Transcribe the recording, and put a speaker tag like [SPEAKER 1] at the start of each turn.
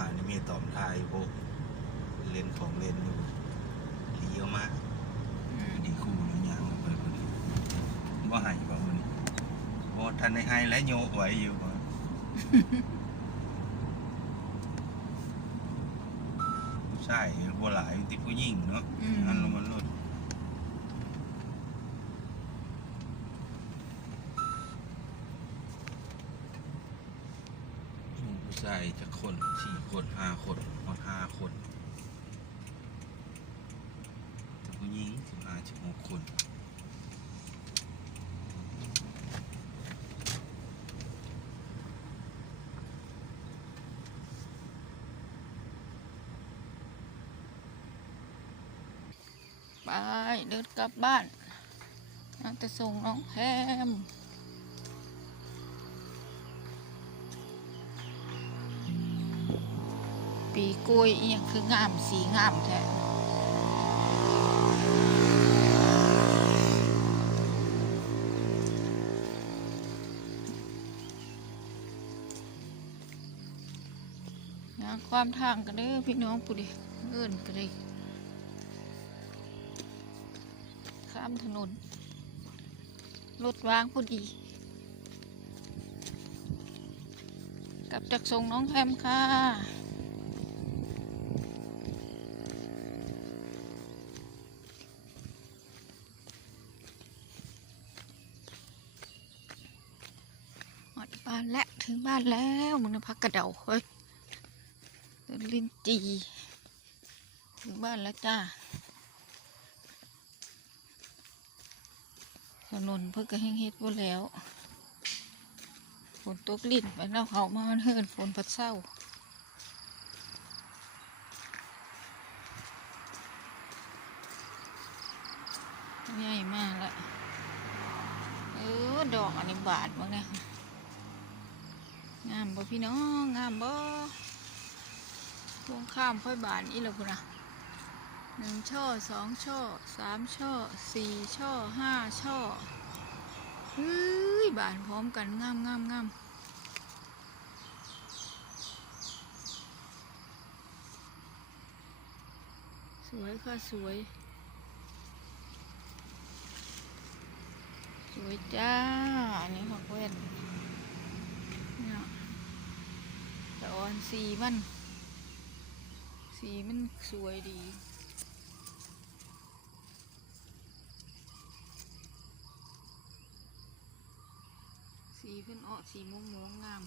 [SPEAKER 1] มานี่มีตอมทายพวกเล่นของเล่นอยู่ดีเยอะมากดีคู่แล้วยางลงไปพอดีบ่ใหายบ่มื้อนี้บ่ทันได้ให้และโยกไว้อยู่บ่ผู้ชายบ่หลายติผู้หญิงเนาะ
[SPEAKER 2] อืม
[SPEAKER 1] งั้นลงมันลด หมู่จะคนสี่คนห้าคนหมดห้าคนแต่ผู้หญิงสิบห้าสิบหกคน
[SPEAKER 2] ไปเดินกลับบ้านน่าจะส่งน้องแพม ปีกล้วยเอียงคืองามสีงามแท้ยาความทางกันเด้อพี่น้องผู้ดิเอินกันเลยข้ามถนน รถวางพอดีกลับจากส่งน้องแพมค่ะ หอดบ้านและถึงบ้านแล้วมึงนะพักกระเดาเฮ้ยลินจีถึงบ้านแล้วจ้าถนนเพิ่งก็แห้งเฮ็ดบ่แล้วฝนตกลิ่นไปแล้วเขามาเฮินฝนพัดเศร้าใหญ่มากละเออ ดอกอันนี้บาทบ้างเนี่ยามบ่พี่น้องงามบ่พวงข้ามค่อยบานอีแล้วพุ่นนะหนึ่งช่อสองช่อสามช่อสี่ช่อห้าช่อเฮ้ยบานพร้อมกันงามงามงามสวยค่ะสวย สวยจ้า อันนี้ผักเว้นเนี่ยแต่ อนสีมัน สีมันสวยดี สีเพิ่นออกสีม่วงม่วงๆงาม